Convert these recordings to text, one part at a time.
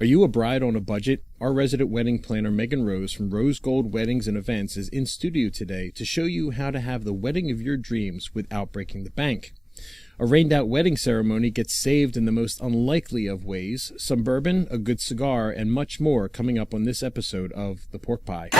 Are you a bride on a budget? Our resident wedding planner, Megan Rose from Rose Gold Weddings and Events, is in studio today to show you how to have the wedding of your dreams without breaking the bank. A rained-out wedding ceremony gets saved in the most unlikely of ways. Some bourbon, a good cigar, and much more coming up on this episode of The Pork Pie.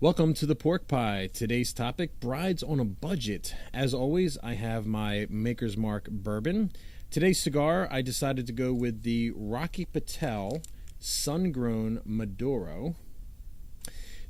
Welcome to the Pork Pie. Today's topic, brides on a budget. As always, I have my Maker's Mark bourbon. Today's cigar, I decided to go with the Rocky Patel Sun-Grown Maduro.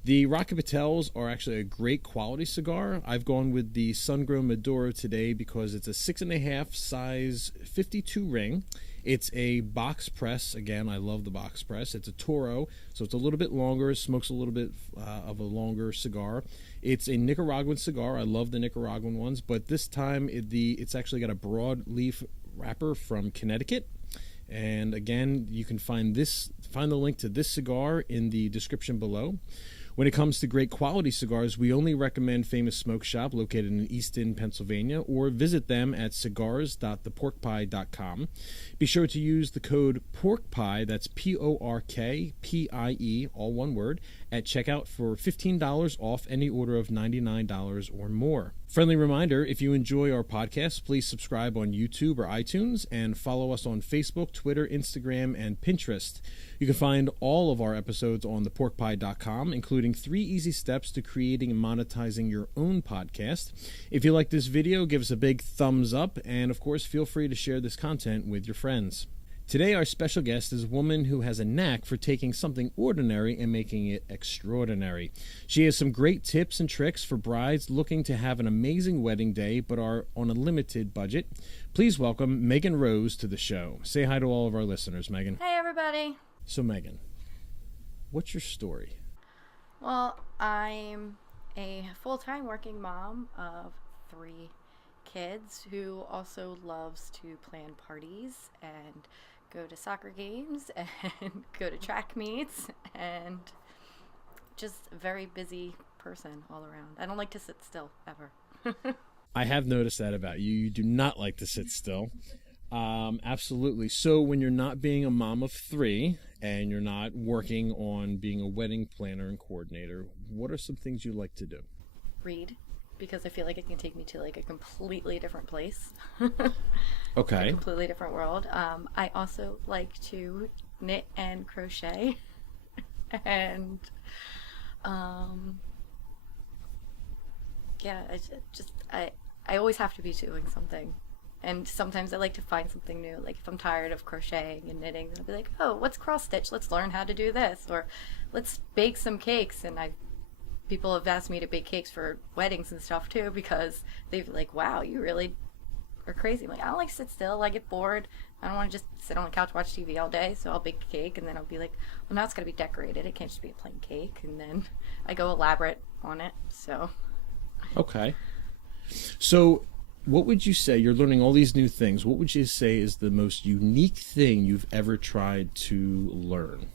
The Rocky Patels are actually a great quality cigar. I've gone with the Sun-Grown Maduro today because it's a 6.5 size 52 ring. It's a box press. Again, I love the box press. It's a Toro, so it's a little bit longer. Smokes a little bit of a longer cigar. It's a Nicaraguan cigar. I love the Nicaraguan ones, but this time it's actually got a broadleaf wrapper from Connecticut. And again, you can find the link to this cigar in the description below. When it comes to great quality cigars, we only recommend Famous Smoke Shop located in Easton, Pennsylvania, or visit them at cigars.theporkpie.com. Be sure to use the code PORKPIE, that's PORKPIE, all one word, at checkout for $15 off any order of $99 or more. Friendly reminder, if you enjoy our podcast, please subscribe on YouTube or iTunes and follow us on Facebook, Twitter, Instagram, and Pinterest. You can find all of our episodes on theporkpie.com, including 3 easy steps to creating and monetizing your own podcast. If you like this video, give us a big thumbs up, and of course, feel free to share this content with your friends. Today, our special guest is a woman who has a knack for taking something ordinary and making it extraordinary. She has some great tips and tricks for brides looking to have an amazing wedding day but are on a limited budget. Please welcome Megan Rose to the show. Say hi to all of our listeners, Megan. Hey, everybody. So, Megan, what's your story? Well, I'm a full-time working mom of 3 kids who also loves to plan parties and go to soccer games and go to track meets, and just a very busy person all around. I don't like to sit still ever. I have noticed that about you. You do not like to sit still. Absolutely. So when you're not being a mom of 3 and you're not working on being a wedding planner and coordinator, what are some things you like to do? Read, because I feel like it can take me to like a completely different place. Okay. A completely different world. I also like to knit and crochet. And yeah, I always have to be doing something. And sometimes I like to find something new. Like if I'm tired of crocheting and knitting, I'll be like, oh, what's cross stitch? Let's learn how to do this. Or let's bake some cakes. And people have asked me to bake cakes for weddings and stuff too, because they've like, wow, you really are crazy. I'm like, I don't like to sit still. I get bored. I don't want to just sit on the couch, watch TV all day. So I'll bake a cake, and then I'll be like, well, now it's got to be decorated. It can't just be a plain cake. And then I go elaborate on it. So. Okay. So what would you say, you're learning all these new things, what would you say is the most unique thing you've ever tried to learn?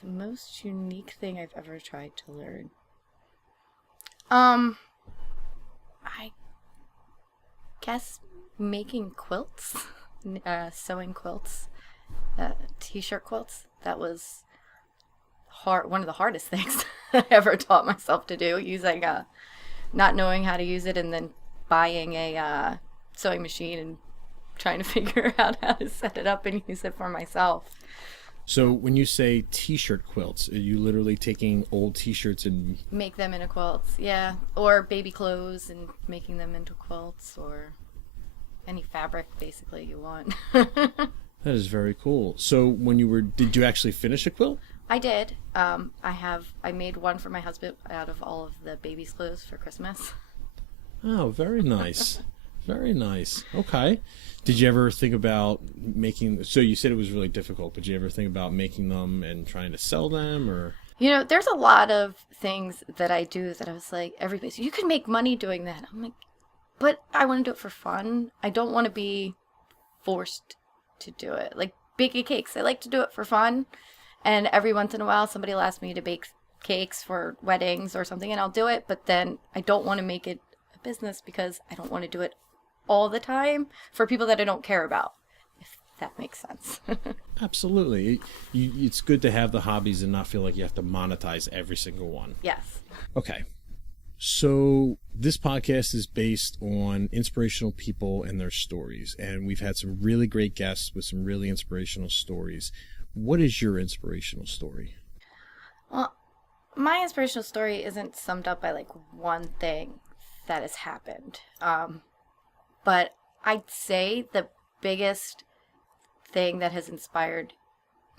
The most unique thing I've ever tried to learn? I guess making quilts, sewing quilts, t-shirt quilts. That was one of the hardest things I ever taught myself to do, using not knowing how to use it and then buying a sewing machine and trying to figure out how to set it up and use it for myself. So when you say t-shirt quilts, are you literally taking old t-shirts and make them into quilts? Yeah, or baby clothes and making them into quilts, or any fabric basically you want. That is very cool. So when did you actually finish a quilt? I did. I made one for my husband out of all of the baby's clothes for Christmas. Oh, very nice. Very nice. Okay. Did you ever think about making, so you said it was really difficult, but did you ever think about making them and trying to sell them, or? You know, there's a lot of things that I do that I was like, everybody's, you could make money doing that. I'm like, but I want to do it for fun. I don't want to be forced to do it. Like baking cakes, I like to do it for fun. And every once in a while, somebody will ask me to bake cakes for weddings or something, and I'll do it. But then I don't want to make it a business because I don't want to do it all the time for people that I don't care about, if that makes sense. Absolutely. It's good to have the hobbies and not feel like you have to monetize every single one. Yes. Okay. So this podcast is based on inspirational people and their stories. And we've had some really great guests with some really inspirational stories. What is your inspirational story? Well, my inspirational story isn't summed up by like one thing that has happened. But I'd say the biggest thing that has inspired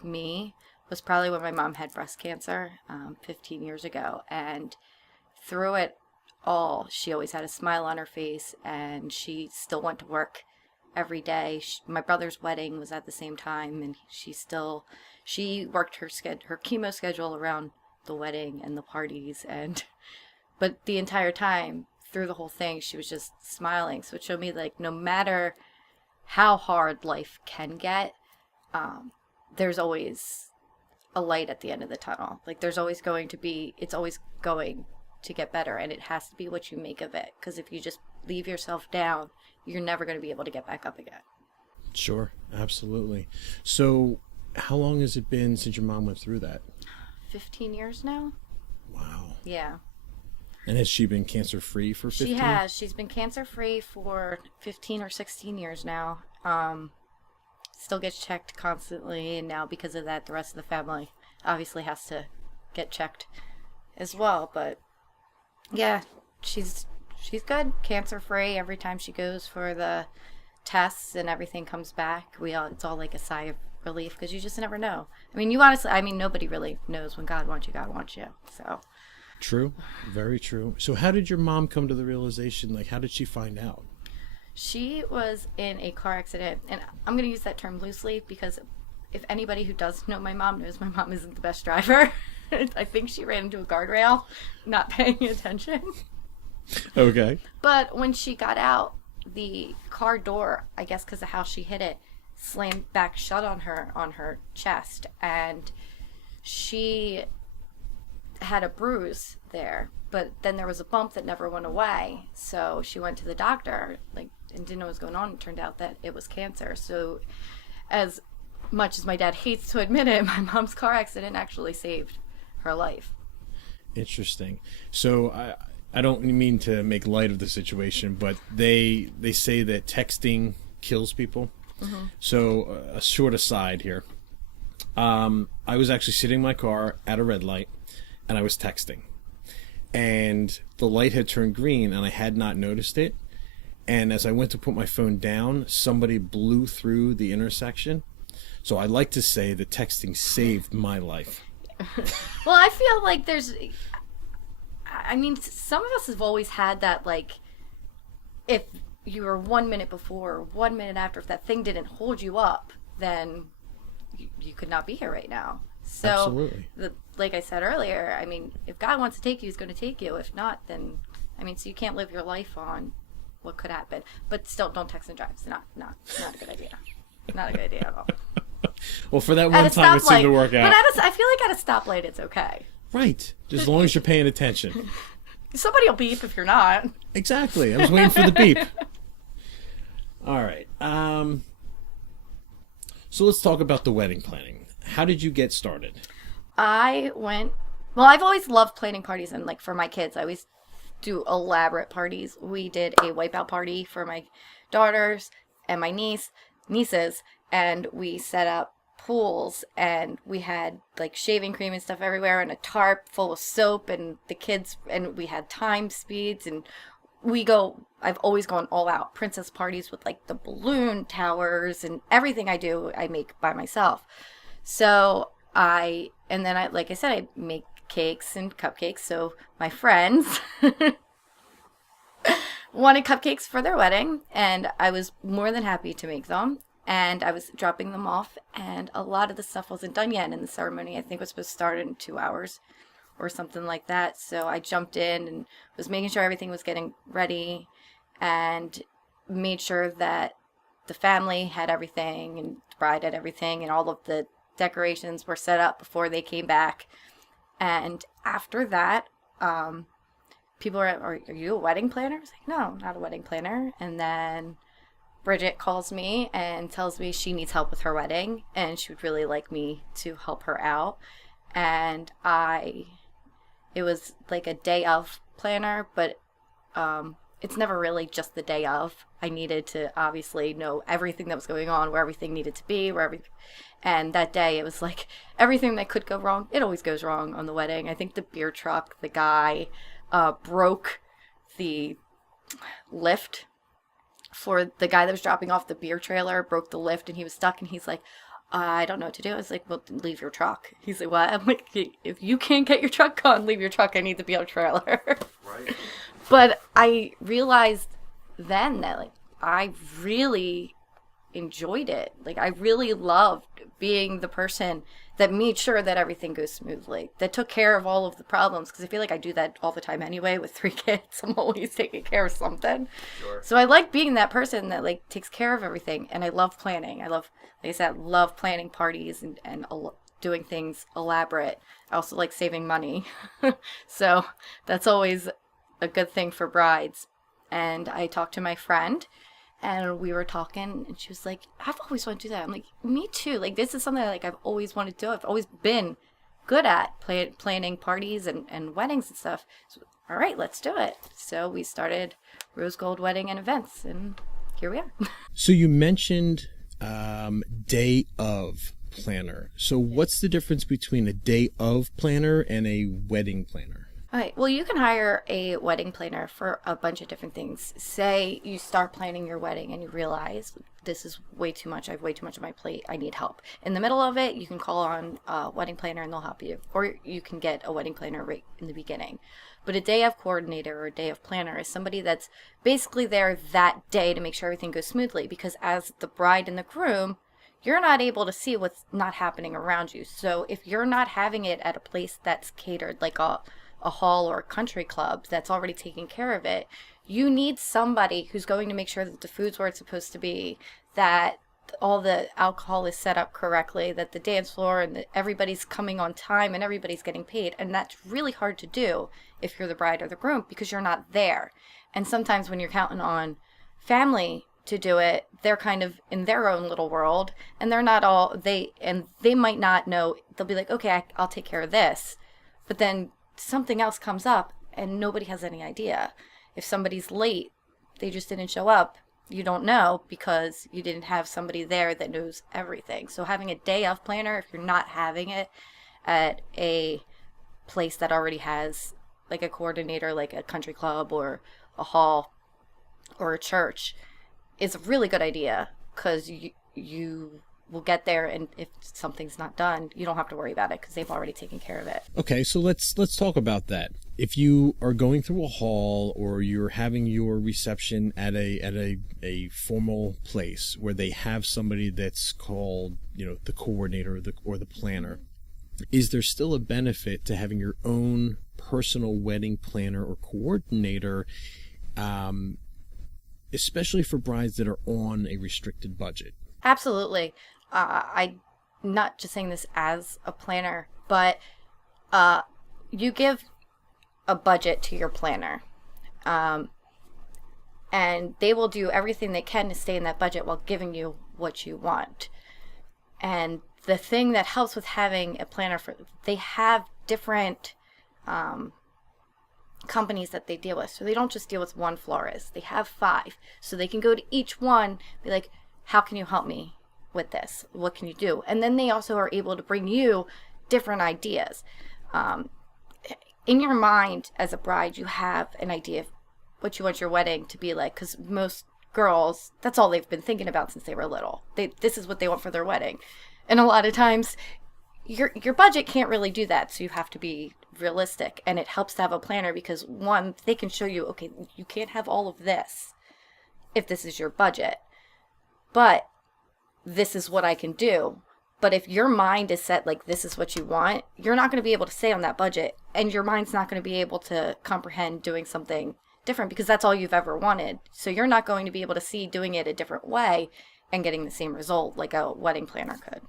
me was probably when my mom had breast cancer 15 years ago. And through it all, she always had a smile on her face, and she still went to work every day. My brother's wedding was at the same time, and she worked her chemo schedule around the wedding and the parties, but the entire time through the whole thing, she was just smiling. So it showed me like no matter how hard life can get, there's always a light at the end of the tunnel. Like it's always going to get better, and it has to be what you make of it, because if you just leave yourself down, you're never going to be able to get back up again. Sure, absolutely. So how long has it been since your mom went through that? 15 years now. Wow. Yeah. And has she been cancer free for 15? She has. She's been cancer free for 15 or 16 years now. Still gets checked constantly, and now because of that, the rest of the family obviously has to get checked as well. But yeah, she's good, cancer free. Every time she goes for the tests and everything comes back, it's all like a sigh of relief, because you just never know. I mean, nobody really knows when God wants you. So true, very true. So how did your mom come to the realization? Like, how did she find out? She was in a car accident, and I'm going to use that term loosely because if anybody who does know my mom knows my mom isn't the best driver. I think she ran into a guardrail, not paying attention. Okay. But when she got out, the car door, I guess because of how she hit it, slammed back shut on her chest, and she had a bruise there. But then there was a bump that never went away, so she went to the doctor, and didn't know what was going on. It turned out that it was cancer. So, as much as my dad hates to admit it, my mom's car accident actually saved her life. Interesting. So I don't mean to make light of the situation, but they say that texting kills people. Mm-hmm. So a short aside here. I was actually sitting in my car at a red light, and I was texting. And the light had turned green, and I had not noticed it. And as I went to put my phone down, somebody blew through the intersection. So I like to say that texting saved my life. Well, I feel like some of us have always had that, if you were 1 minute before or 1 minute after, if that thing didn't hold you up, then you could not be here right now. So, absolutely. Like I said earlier, if God wants to take you, he's going to take you. If not, then, so you can't live your life on what could happen. But still, don't text and drive. It's not a good idea. Not a good idea at all. Well, for that one time, it seemed to work out. But I feel like at a stoplight, it's okay. Right. Just as long as you're paying attention. Somebody will beep if you're not. Exactly. I was waiting for the beep. All right. So let's talk about the wedding planning. How did you get started? I've always loved planning parties, and for my kids, I always do elaborate parties. We did a wipeout party for my daughters and my nieces, and we set up pools, and we had shaving cream and stuff everywhere, and a tarp full of soap, and the kids, and we had time speeds, and I've always gone all out. Princess parties with the balloon towers, and everything I do, I make by myself. So like I said, I make cakes and cupcakes. So my friends wanted cupcakes for their wedding, and I was more than happy to make them. And I was dropping them off, and a lot of the stuff wasn't done yet. And the ceremony, I think, was supposed to start in 2 hours or something like that. So I jumped in and was making sure everything was getting ready. and made sure that the family had everything and the bride had everything and all of the decorations were set up before they came back. And after that, people are you a wedding planner? I was like, no, not a wedding planner. And then Bridget calls me and tells me she needs help with her wedding and she would really like me to help her out. And it was like a day of planner, but it's never really just the day of. I needed to obviously know everything that was going on, where everything needed to be, and that day it was like everything that could go wrong. It always goes wrong on the wedding. I think the beer truck, the guy broke the lift for the guy that was dropping off the beer trailer, broke the lift, and he was stuck, and he's like, I don't know what to do. I was like, well, leave your truck. He's like, what? I'm like, if you can't get your truck gone, leave your truck. I need the beer trailer. Right. But I realized then that, like, I really enjoyed it. Like, I really loved being the person that made sure that everything goes smoothly, that took care of all of the problems, because I feel like I do that all the time anyway with 3 kids. I'm always taking care of something. Sure. So I like being that person that, like, takes care of everything, and I love planning. I love, like I said, love planning parties and doing things elaborate. I also like saving money. So that's always a good thing for brides. And I talked to my friend, and we were talking, and she was like, I've always wanted to do that. I'm like, me too. Like, this is something like I've always wanted to do. I've always been good at planning parties and weddings and stuff. So, all right, let's do it. So we started Rose Gold Wedding and Events, and here we are. So you mentioned day of planner. So what's the difference between a day of planner and a wedding planner? Okay, well, you can hire a wedding planner for a bunch of different things. Say you start planning your wedding and you realize this is way too much. I have way too much on my plate. I need help. In the middle of it, you can call on a wedding planner and they'll help you. Or you can get a wedding planner right in the beginning. But a day of coordinator or a day of planner is somebody that's basically there that day to make sure everything goes smoothly. Because as the bride and the groom, you're not able to see what's not happening around you. So if you're not having it at a place that's catered, like a hall or a country club that's already taking care of it, you need somebody who's going to make sure that the food's where it's supposed to be, that all the alcohol is set up correctly, that the dance floor and everybody's coming on time and everybody's getting paid. And that's really hard to do if you're the bride or the groom because you're not there. And sometimes when you're counting on family to do it, they're kind of in their own little world, and they're not all they might not know. They'll be like, okay, I'll take care of this, but then something else comes up and nobody has any idea. If somebody's late, they just didn't show up, you don't know because you didn't have somebody there that knows everything. So having a day of planner, if you're not having it at a place that already has like a coordinator, like a country club or a hall or a church, is a really good idea, because you will get there, and if something's not done, you don't have to worry about it because they've already taken care of it. Okay, so let's talk about that. If you are going through a hall or you're having your reception at a formal place where they have somebody that's called, the coordinator or the planner, is there still a benefit to having your own personal wedding planner or coordinator, especially for brides that are on a restricted budget? Absolutely. I'm not just saying this as a planner, but you give a budget to your planner, and they will do everything they can to stay in that budget while giving you what you want. And the thing that helps with having a planner, they have different companies that they deal with. So they don't just deal with one florist. They have 5. So they can go to each one, be like, how can you help me with this? What can you do? And then they also are able to bring you different ideas. In your mind as a bride, you have an idea of what you want your wedding to be like, because most girls, that's all they've been thinking about since they were little. This is what they want for their wedding. And a lot of times your budget can't really do that, so you have to be realistic. And it helps to have a planner because, one, they can show you, okay, you can't have all of this if this is your budget, but this is what I can do. But if your mind is set like this is what you want, you're not going to be able to stay on that budget, and your mind's not going to be able to comprehend doing something different because that's all you've ever wanted. So you're not going to be able to see doing it a different way and getting the same result like a wedding planner could.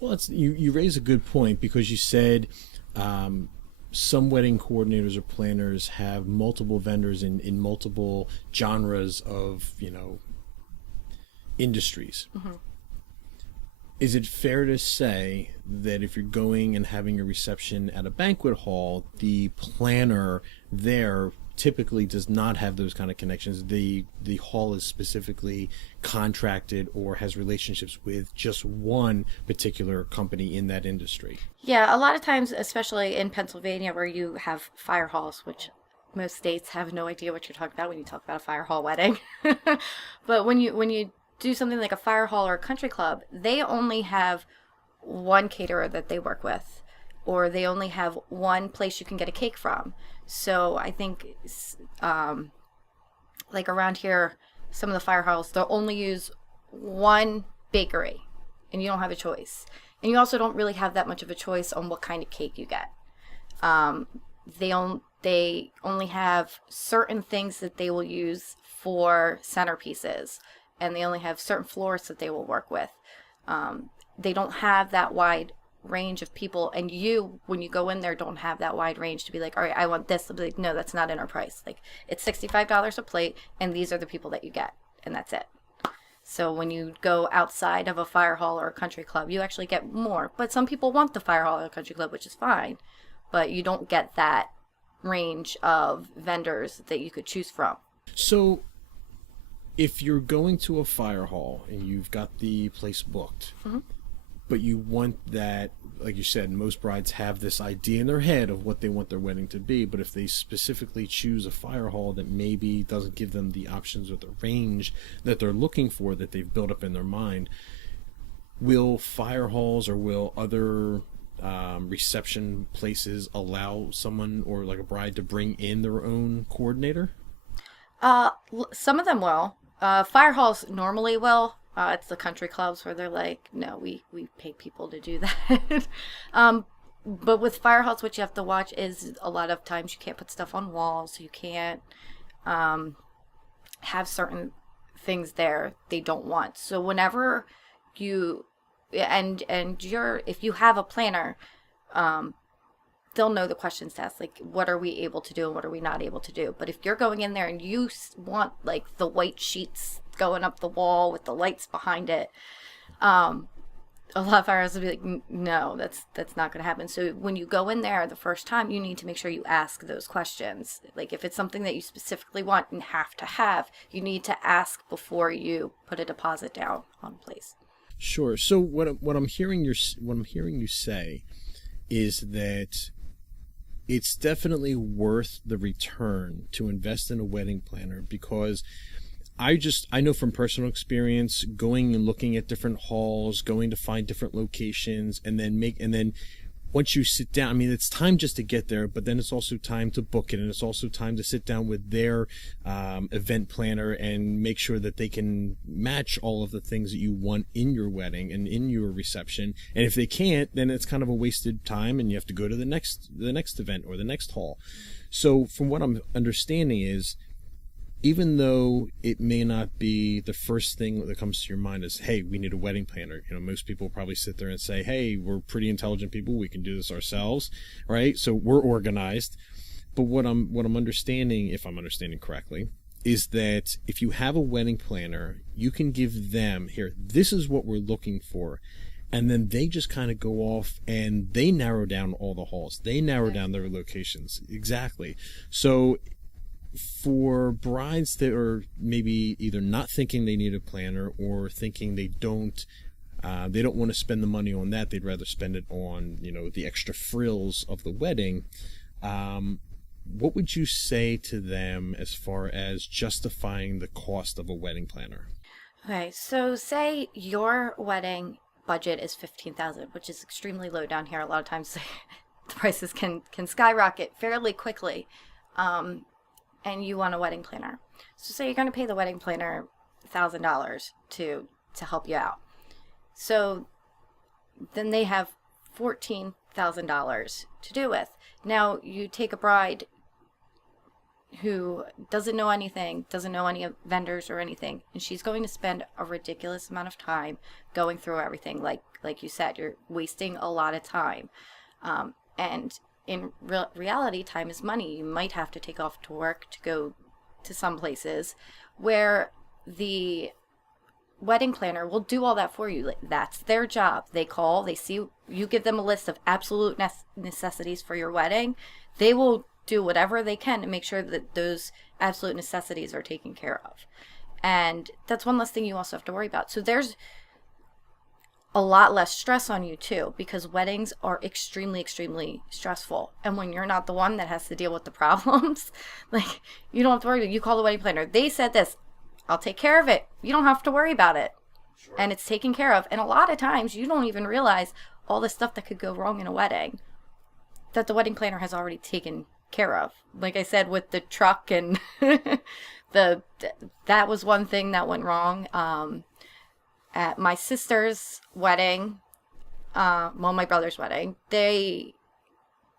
Well, you raise a good point because you said some wedding coordinators or planners have multiple vendors in multiple genres of, industries. Mm-hmm. Is it fair to say that if you're going and having a reception at a banquet hall, the planner there typically does not have those kind of connections? The hall is specifically contracted or has relationships with just one particular company in that industry. Yeah, a lot of times, especially in Pennsylvania where you have fire halls, which most states have no idea what you're talking about when you talk about a fire hall wedding. But when you do something like a fire hall or a country club, they only have one caterer that they work with, or they only have one place you can get a cake from. So I think, like around here, some of the fire halls, they'll only use one bakery, and you don't have a choice. And you also don't really have that much of a choice on what kind of cake you get. They only have certain things that they will use for centerpieces, and they only have certain florists that they will work with. They don't have that wide range of people, and you, when you go in there, don't have that wide range to be like, all right, I want this. They'll be like, no, that's not in our price. Like, it's $65 a plate, and these are the people that you get, and that's it. So when you go outside of a fire hall or a country club, you actually get more. But some people want the fire hall or country club, which is fine, but you don't get that range of vendors that you could choose from. So if you're going to a fire hall and you've got the place booked, Mm-hmm. but you want that, like you said, most brides have this idea in their head of what they want their wedding to be, but if they specifically choose a fire hall that maybe doesn't give them the options or the range that they're looking for that they've built up in their mind, will fire halls or will other reception places allow someone or like a bride to bring in their own coordinator? Some of them will. Fire halls normally will. It's the country clubs where they're like, no, we pay people to do that. But with fire halls, what you have to watch is a lot of times you can't put stuff on walls. You can't have certain things there they don't want. So whenever you if you have a planner, they'll know the questions to ask, like, what are we able to do and what are we not able to do. But if you're going in there and you want like the white sheets going up the wall with the lights behind it, a lot of firehouses will be like, no, that's not going to happen. So when you go in there the first time, you need to make sure you ask those questions. Like if it's something that you specifically want and have to have, you need to ask before you put a deposit down on a place. Sure. So what I'm hearing you say is that it's definitely worth the return to invest in a wedding planner, because I know from personal experience, going and looking at different halls, going to find different locations, and then once you sit down, I mean, it's time just to get there, but then it's also time to book it, and it's also time to sit down with their event planner and make sure that they can match all of the things that you want in your wedding and in your reception. And if they can't, then it's kind of a wasted time, and you have to go to the next event or the next hall. So from what I'm understanding is, even though it may not be the first thing that comes to your mind is, hey, we need a wedding planner. Most people probably sit there and say, hey, we're pretty intelligent people. We can do this ourselves, right? So we're organized. But what I'm understanding, if I'm understanding correctly, is that if you have a wedding planner, you can give them, here, this is what we're looking for. And then they just kind of go off and they narrow down all the halls. They narrow down their locations. Exactly. So for brides that are maybe either not thinking they need a planner or thinking they don't want to spend the money on that, they'd rather spend it on, the extra frills of the wedding, what would you say to them as far as justifying the cost of a wedding planner? Okay, so say your wedding budget is $15,000, which is extremely low down here. A lot of times the prices can skyrocket fairly quickly. And you want a wedding planner. So say you're going to pay the wedding planner $1,000 to help you out. So then they have $14,000 to do with. Now you take a bride who doesn't know anything, doesn't know any vendors or anything, and she's going to spend a ridiculous amount of time going through everything. Like you said, you're wasting a lot of time. And in reality, time is money. You might have to take off to work to go to some places where the wedding planner will do all that for you. Like, that's their job. They call, they see, you give them a list of absolute necessities for your wedding. They will do whatever they can to make sure that those absolute necessities are taken care of. And that's one less thing you also have to worry about. So there's a lot less stress on you too, because weddings are extremely, extremely stressful. And when you're not the one that has to deal with the problems, like, you don't have to worry. You call the wedding planner. They said this. I'll take care of it. You don't have to worry about it. Sure. And it's taken care of. And a lot of times you don't even realize all the stuff that could go wrong in a wedding that the wedding planner has already taken care of. Like I said, with the truck and that was one thing that went wrong. At my sister's wedding, my brother's wedding, they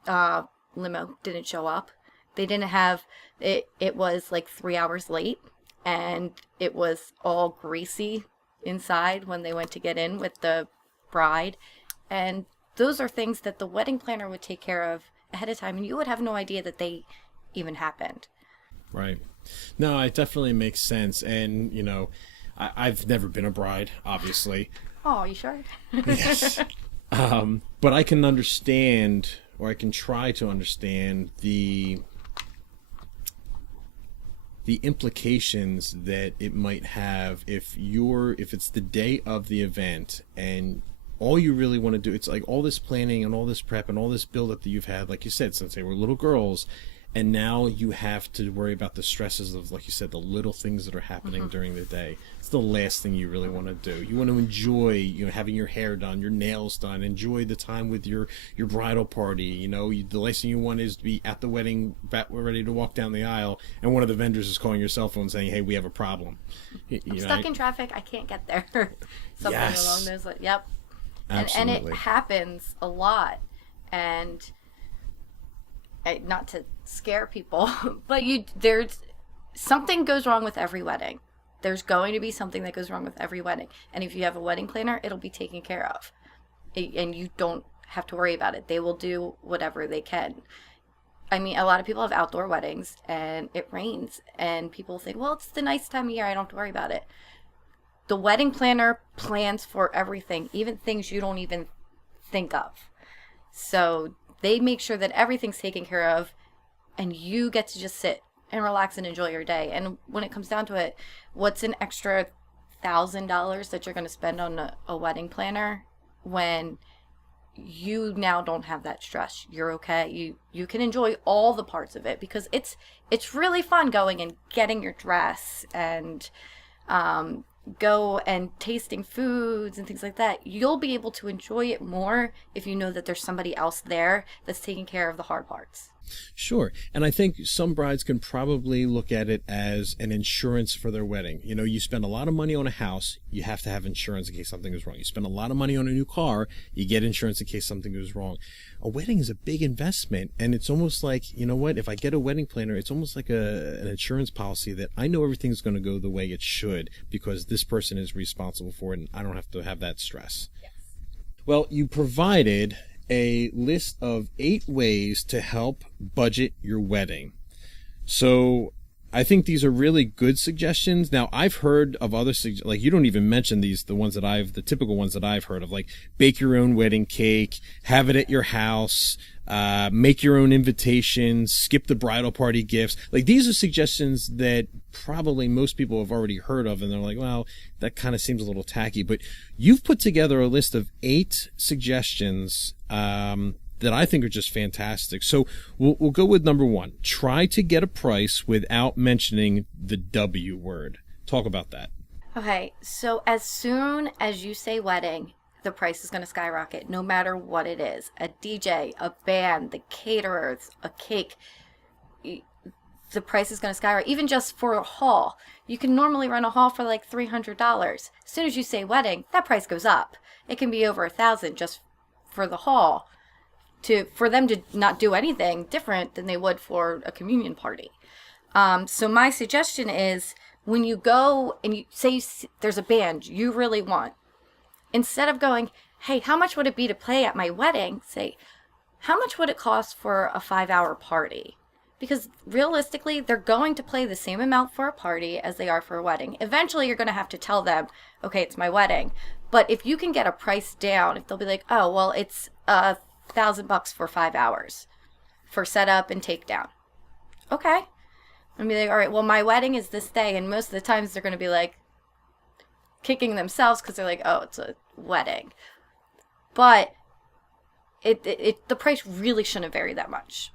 limo didn't show up. They didn't have it. It was like 3 hours late, and it was all greasy inside when they went to get in with the bride. And those are things that the wedding planner would take care of ahead of time, and you would have no idea that they even happened. Right. No, it definitely makes sense. And, I've never been a bride, obviously. Oh, you sure? Yes. But I can understand, or I can try to understand the implications that it might have if it's the day of the event and all you really want to do, it's like all this planning and all this prep and all this buildup that you've had, like you said, since they were little girls. And now you have to worry about the stresses of, like you said, the little things that are happening during the day. It's the last thing you really want to do. You want to enjoy, having your hair done, your nails done, enjoy the time with your bridal party. The last thing you want is to be at the wedding, ready to walk down the aisle, and one of the vendors is calling your cell phone saying, "Hey, we have a problem." I'm stuck in traffic. I can't get there. Something along those lines. Yep. Absolutely. And it happens a lot. And not to scare people, but there's something goes wrong with every wedding. There's going to be something that goes wrong with every wedding. And if you have a wedding planner, it'll be taken care of. And you don't have to worry about it. They will do whatever they can. I mean, a lot of people have outdoor weddings and it rains and people think, well, it's the nice time of year, I don't have to worry about it. The wedding planner plans for everything, even things you don't even think of. So they make sure that everything's taken care of and you get to just sit and relax and enjoy your day. And when it comes down to it, what's an extra $1,000 that you're going to spend on a wedding planner when you now don't have that stress? You're okay. You can enjoy all the parts of it because it's really fun going and getting your dress and go and tasting foods and things like that. You'll be able to enjoy it more if you know that there's somebody else there that's taking care of the hard parts. Sure. And I think some brides can probably look at it as an insurance for their wedding. You spend a lot of money on a house, you have to have insurance in case something goes wrong. You spend a lot of money on a new car, you get insurance in case something goes wrong. A wedding is a big investment, and it's almost like, if I get a wedding planner, it's almost like an insurance policy that I know everything's going to go the way it should because this person is responsible for it and I don't have to have that stress. Yes. Well, you provided a list of 8 ways to help budget your wedding. So I think these are really good suggestions. Now, I've heard of other like you don't even mention these, the typical ones that I've heard of, like bake your own wedding cake, have it at your house, make your own invitations, skip the bridal party gifts. Like, these are suggestions that probably most people have already heard of, and they're like, well, that kind of seems a little tacky. But you've put together a list of 8 suggestions that I think are just fantastic. So we'll go with number 1. Try to get a price without mentioning the W word. Talk about that. Okay, so as soon as you say wedding, the price is going to skyrocket, no matter what it is. A DJ, a band, the caterers, a cake. The price is going to skyrocket. Even just for a hall. You can normally run a hall for like $300. As soon as you say wedding, that price goes up. It can be over $1,000 just for the hall. For them to not do anything different than they would for a communion party. So my suggestion is when you go and you say there's a band you really want, instead of going, hey, how much would it be to play at my wedding? Say, how much would it cost for a 5-hour party? Because realistically, they're going to play the same amount for a party as they are for a wedding. Eventually, you're going to have to tell them, okay, it's my wedding. But if you can get a price down, if they'll be like, oh, well, it's $1,000 for 5 hours for setup and takedown. Okay. And be like, all right, well, my wedding is this day. And most of the times they're going to be like kicking themselves because they're like, oh, it's a wedding. But the price really shouldn't vary that much.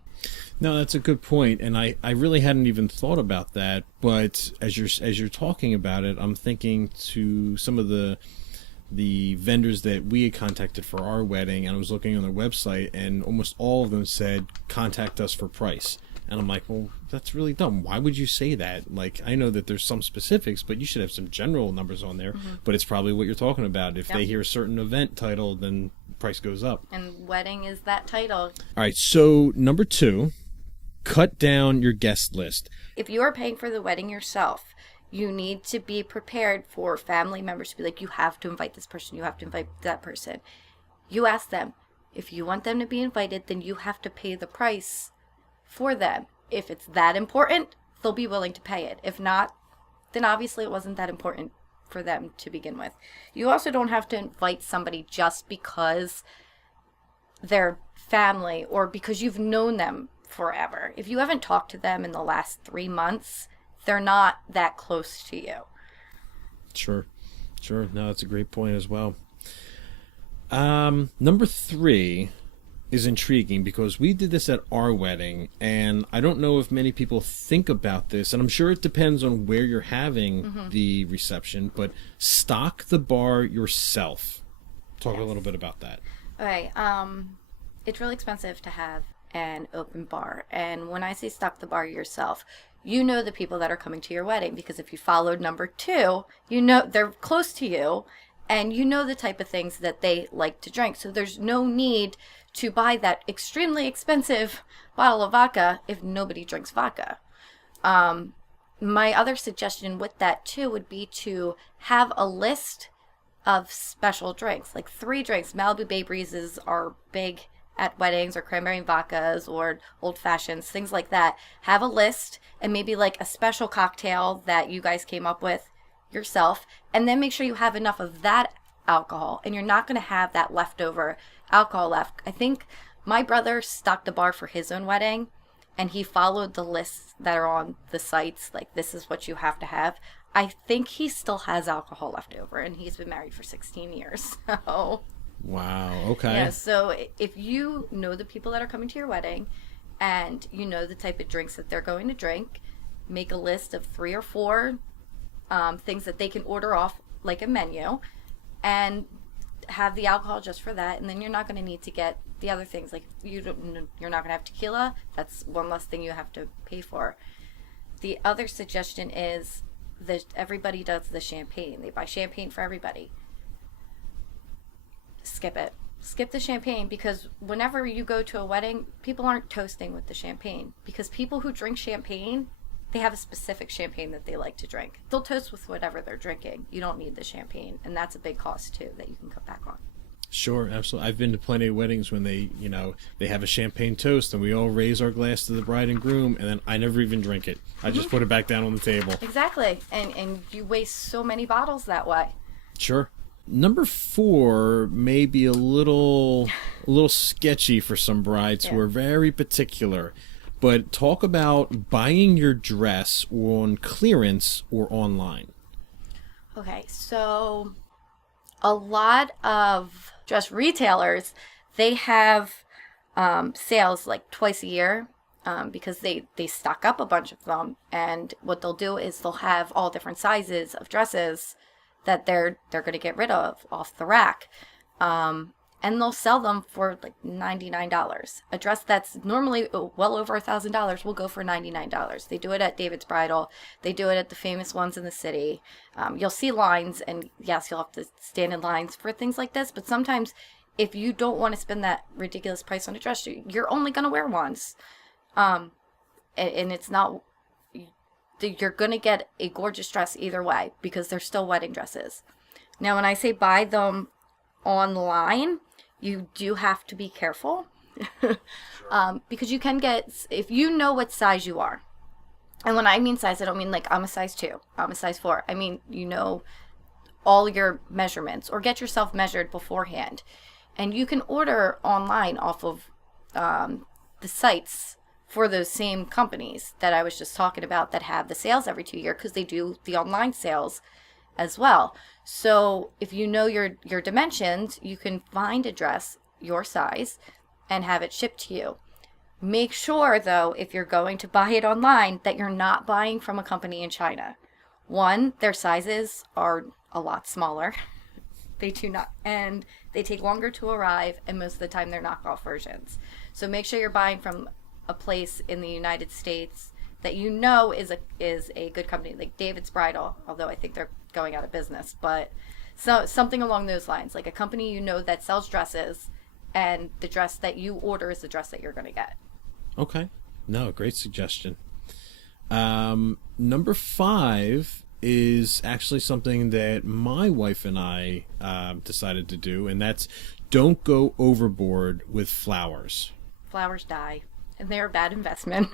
No, that's a good point, and I really hadn't even thought about that. But as you're talking about it, I'm thinking to some of the vendors that we had contacted for our wedding, and I was looking on their website, and almost all of them said contact us for price. And I'm like, well, that's really dumb. Why would you say that? Like, I know that there's some specifics, but you should have some general numbers on there. Mm-hmm. But it's probably what you're talking about. If they hear a certain event title, then price goes up. And wedding is that title. All right, so number 2, cut down your guest list. If you are paying for the wedding yourself, you need to be prepared for family members to be like, you have to invite this person, you have to invite that person. You ask them, if you want them to be invited, then you have to pay the price for them. If it's that important, they'll be willing to pay it. If not, then obviously it wasn't that important for them to begin with. You also don't have to invite somebody just because they're family or because you've known them forever. If you haven't talked to them in the last 3 months, they're not that close to you. Sure. No, that's a great point as well. Number 3 is intriguing because we did this at our wedding, and I don't know if many people think about this, and I'm sure it depends on where you're having the reception, but stock the bar yourself. Talk a little bit about that. Okay. It's really expensive to have an open bar, and when I say stock the bar yourself, you know the people that are coming to your wedding, because if you followed number 2, you know they're close to you, and you know the type of things that they like to drink. So there's no need to buy that extremely expensive bottle of vodka if nobody drinks vodka. My other suggestion with that too would be to have a list of special drinks, like 3 drinks. Malibu Bay Breezes are big at weddings, or cranberry vodkas, or old fashions, things like that. Have a list, and maybe like a special cocktail that you guys came up with yourself, and then make sure you have enough of that alcohol, and you're not going to have that leftover alcohol left. I think my brother stocked the bar for his own wedding, and he followed the lists that are on the sites, like this is what you have to have. I think he still has alcohol left over, and he's been married for 16 years. So wow, okay. Yeah, so if you know the people that are coming to your wedding, and you know the type of drinks that they're going to drink, make a list of 3 or 4 things that they can order off, like a menu, and have the alcohol just for that. And then you're not going to need to get the other things, like you're not going to have tequila. That's one less thing you have to pay for. The other suggestion is that everybody does the champagne. They buy champagne for everybody. Skip it. Skip the champagne, because whenever you go to a wedding, people aren't toasting with the champagne, because people who drink champagne, they have a specific champagne that they like to drink. They'll toast with whatever they're drinking. You don't need the champagne, and that's a big cost too that you can cut back on. Sure, absolutely. I've been to plenty of weddings when they have a champagne toast, and we all raise our glass to the bride and groom, and then I never even drink it. I just put it back down on the table. Exactly, and you waste so many bottles that way. Sure. Number 4 may be a little sketchy for some brides who are very particular. But talk about buying your dress on clearance or online. Okay, so a lot of dress retailers, they have sales like twice a year because they stock up a bunch of them. And what they'll do is they'll have all different sizes of dresses that they're going to get rid of off the rack. And they'll sell them for like $99. A dress that's normally well over $1,000 will go for $99. They do it at David's Bridal. They do it at the famous ones in the city. You'll see lines, and yes, you'll have to stand in lines for things like this. But sometimes if you don't want to spend that ridiculous price on a dress, you're only going to wear once. And it's not, you're going to get a gorgeous dress either way because they're still wedding dresses. Now, when I say buy them online, you do have to be careful because you can get, if you know what size you are, and when I mean size, I don't mean like I'm a size 2, I'm a size 4. I mean, you know all your measurements or get yourself measured beforehand. And you can order online off of the sites for those same companies that I was just talking about that have the sales every 2 years because they do the online sales as well. So if you know your dimensions, you can find a dress your size and have it shipped to you. Make sure, though, if you're going to buy it online, that you're not buying from a company in China. One, their sizes are a lot smaller. They do not, and they take longer to arrive, and most of the time they're knockoff versions. So make sure you're buying from a place in the United States that you know is a good company, like David's Bridal, although I think they're going out of business, but so something along those lines, like a company you know that sells dresses, and the dress that you order is the dress that you're going to get. Okay. No, great suggestion. Number 5 is actually something that my wife and I decided to do, and that's don't go overboard with flowers. Flowers die, and they're a bad investment.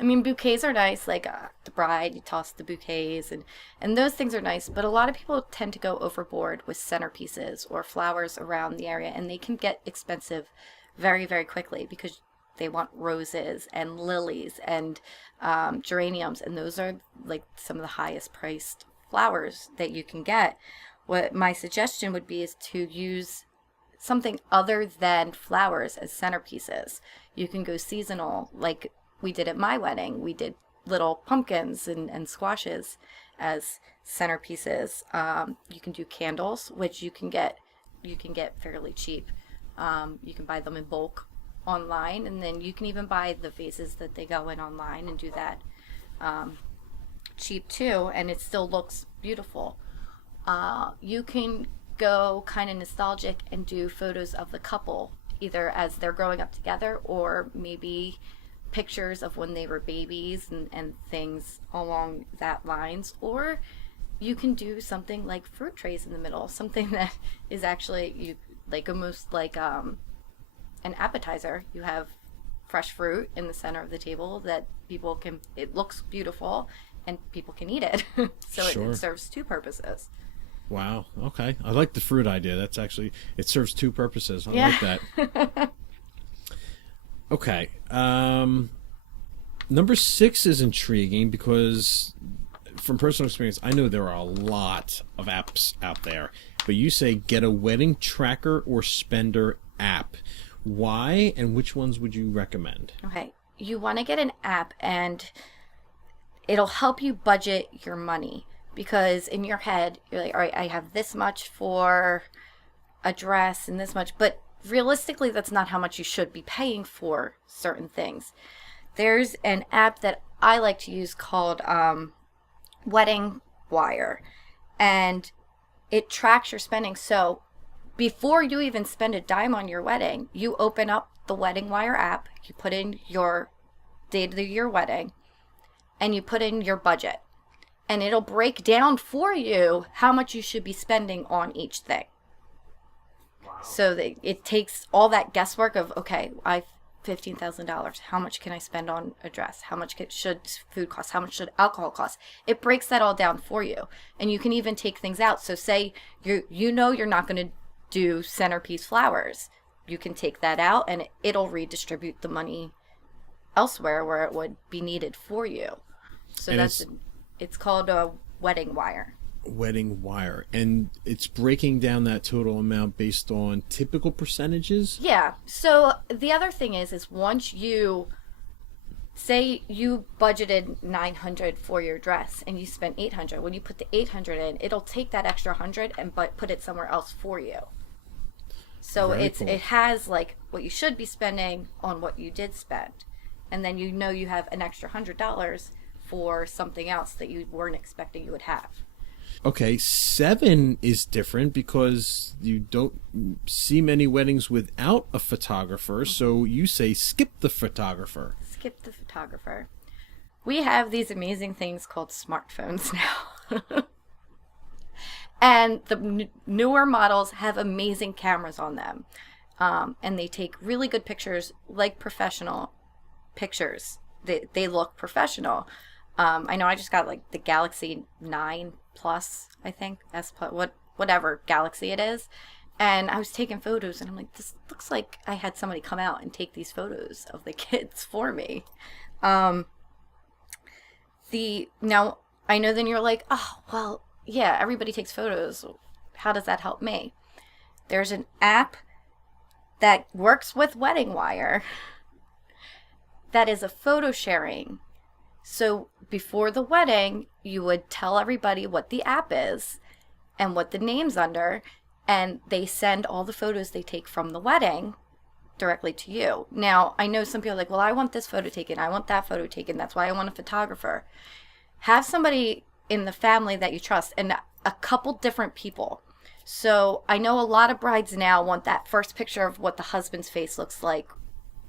I mean, bouquets are nice, like the bride, you toss the bouquets, and those things are nice, but a lot of people tend to go overboard with centerpieces or flowers around the area, and they can get expensive very, very quickly because they want roses and lilies and geraniums, and those are like some of the highest priced flowers that you can get. What my suggestion would be is to use something other than flowers as centerpieces. You can go seasonal, like we did at my wedding. We did little pumpkins and squashes as centerpieces. You can do candles, which you can get fairly cheap. You can buy them in bulk online, and then you can even buy the vases that they go in online and do that cheap too, and it still looks beautiful. You can go kind of nostalgic and do photos of the couple either as they're growing up together or maybe pictures of when they were babies and things along that lines. Or you can do something like fruit trays in the middle, something that is actually you like almost like an appetizer. You have fresh fruit in the center of the table that people can, it looks beautiful and people can eat it. So Sure. it serves 2 purposes. Wow. Okay. I like the fruit idea. That's actually, it serves 2 purposes. I Yeah. like that. Okay. Number 6 is intriguing because from personal experience, I know there are a lot of apps out there, but you say get a wedding tracker or spender app. Why and which ones would you recommend? Okay. You want to get an app and it'll help you budget your money because in your head, you're like, all right, I have this much for a dress and this much, but realistically, that's not how much you should be paying for certain things. There's an app that I like to use called Wedding Wire, and it tracks your spending. So before you even spend a dime on your wedding, you open up the Wedding Wire app, you put in your date of your wedding, and you put in your budget. And it'll break down for you how much you should be spending on each thing. Wow. So that it takes all that guesswork of, okay, I've $15,000. How much can I spend on a dress? How much should food cost? How much should alcohol cost? It breaks that all down for you. And you can even take things out. So say you know you're not going to do centerpiece flowers. You can take that out and it'll redistribute the money elsewhere where it would be needed for you. So And it's called a Wedding Wire. Wedding Wire. And it's breaking down that total amount based on typical percentages? Yeah. So the other thing is once you say you budgeted $900 for your dress and you spent $800, when you put the $800 in, it'll take that extra $100 and put it somewhere else for you. So Very it cool. has like what you should be spending on what you did spend, and then you know you have an extra $100 for something else that you weren't expecting you would have. Okay, 7 is different because you don't see many weddings without a photographer, so you say skip the photographer. Skip the photographer. We have these amazing things called smartphones now. And the newer models have amazing cameras on them. And they take really good pictures, like professional pictures. They look professional. I know I just got like the Galaxy 9 Plus, I think. S Plus, whatever Galaxy it is. And I was taking photos, and I'm like, this looks like I had somebody come out and take these photos of the kids for me. Now, I know then you're like, oh, well, yeah, everybody takes photos. How does that help me? There's an app that works with Wedding Wire that is a photo sharing. So before the wedding, you would tell everybody what the app is and what the name's under, and they send all the photos they take from the wedding directly to you. Now, I know some people are like, well, I want this photo taken. I want that photo taken. That's why I want a photographer. Have somebody in the family that you trust, and a couple different people. So I know a lot of brides now want that first picture of what the husband's face looks like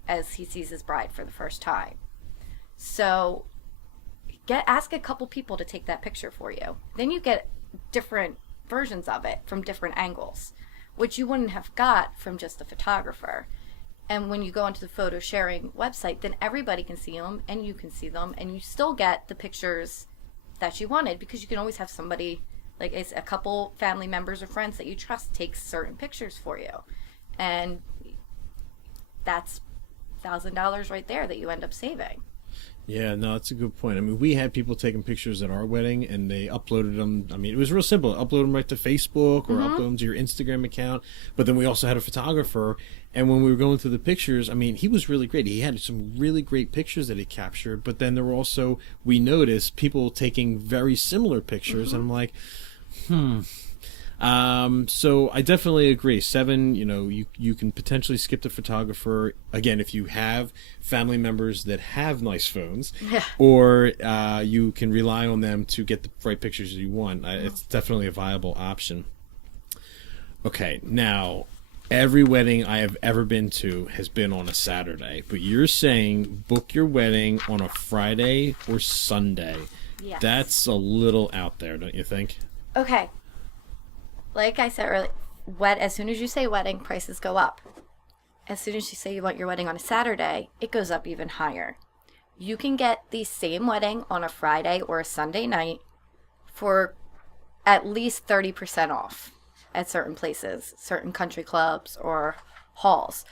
as he sees his bride for the first time. So ask a couple people to take that picture for you. Then you get different versions of it from different angles, which you wouldn't have got from just a photographer. And when you go onto the photo sharing website, then everybody can see them and you can see them, and you still get the pictures that you wanted, because you can always have somebody, like a couple family members or friends that you trust, take certain pictures for you. And that's $1,000 right there that you end up saving. Yeah, no, that's a good point. I mean, we had people taking pictures at our wedding, and they uploaded them. I mean, it was real simple. Upload them right to Facebook or upload them to your Instagram account. But then we also had a photographer, and when we were going through the pictures, I mean, he was really great. He had some really great pictures that he captured, but then there were also, we noticed, people taking very similar pictures, and I'm like, so I definitely agree. 7, you can potentially skip the photographer, again, if you have family members that have nice phones, or you can rely on them to get the right pictures you want. It's definitely a viable option. Okay, now, every wedding I have ever been to has been on a Saturday, but you're saying book your wedding on a Friday or Sunday. Yes. That's a little out there, don't you think? Okay. Like I said earlier, as soon as you say wedding, prices go up. As soon as you say you want your wedding on a Saturday, it goes up even higher. You can get the same wedding on a Friday or a Sunday night for at least 30% off at certain places, certain country clubs or halls,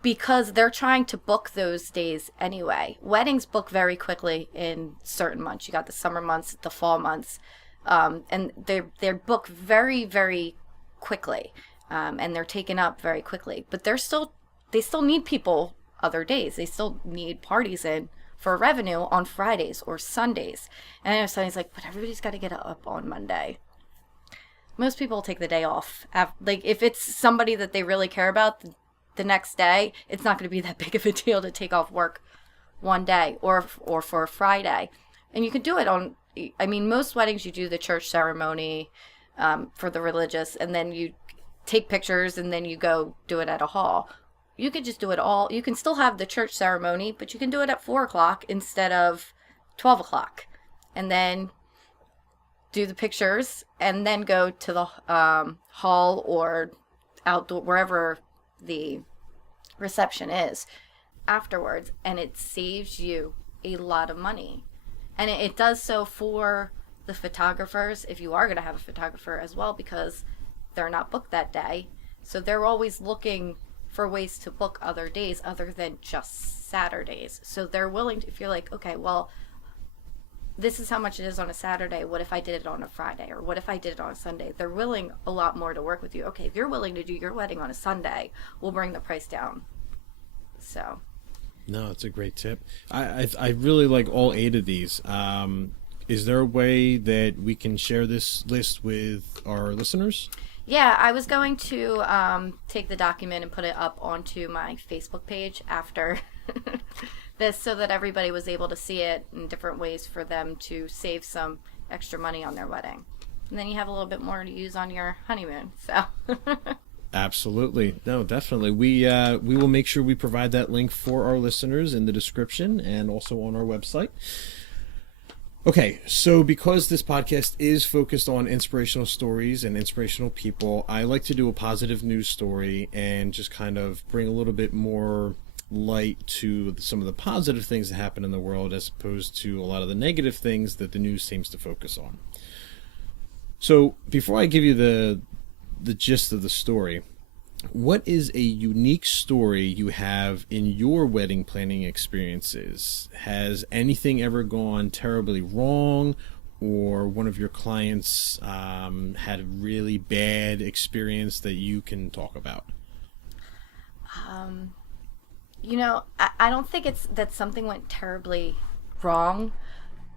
because they're trying to book those days anyway. Weddings book very quickly in certain months. You got the summer months, the fall months. And they're booked very, very quickly, and they're taken up very quickly. But they still need people other days. They still need parties in for revenue on Fridays or Sundays. And I know Sundays like, but everybody's got to get up on Monday. Most people take the day off. Like if it's somebody that they really care about, the next day, it's not going to be that big of a deal to take off work one day or for a Friday. And you can do it on. I mean, most weddings you do the church ceremony for the religious, and then you take pictures, and then you go do it at a hall. You could just do it all. You can still have the church ceremony, but you can do it at 4 o'clock instead of 12 o'clock. And then do the pictures, and then go to the hall or outdoor, wherever the reception is afterwards. And it saves you a lot of money. And it does so for the photographers, if you are going to have a photographer as well, because they're not booked that day. So they're always looking for ways to book other days other than just Saturdays. So they're willing to, if you're like, okay, well, this is how much it is on a Saturday. What if I did it on a Friday? Or what if I did it on a Sunday? They're willing a lot more to work with you. Okay, if you're willing to do your wedding on a Sunday, we'll bring the price down. So... No, it's a great tip. I really like all 8 of these. Is there a way that we can share this list with our listeners? Yeah, I was going to take the document and put it up onto my Facebook page after this, so that everybody was able to see it in different ways for them to save some extra money on their wedding. And then you have a little bit more to use on your honeymoon. So Absolutely. No, definitely. We will make sure we provide that link for our listeners in the description and also on our website. Okay, so because this podcast is focused on inspirational stories and inspirational people, I like to do a positive news story and just kind of bring a little bit more light to some of the positive things that happen in the world as opposed to a lot of the negative things that the news seems to focus on. So before I give you the gist of the story, what is a unique story you have in your wedding planning experiences? Has anything ever gone terribly wrong, or one of your clients had a really bad experience that you can talk about? I don't think it's that something went terribly wrong,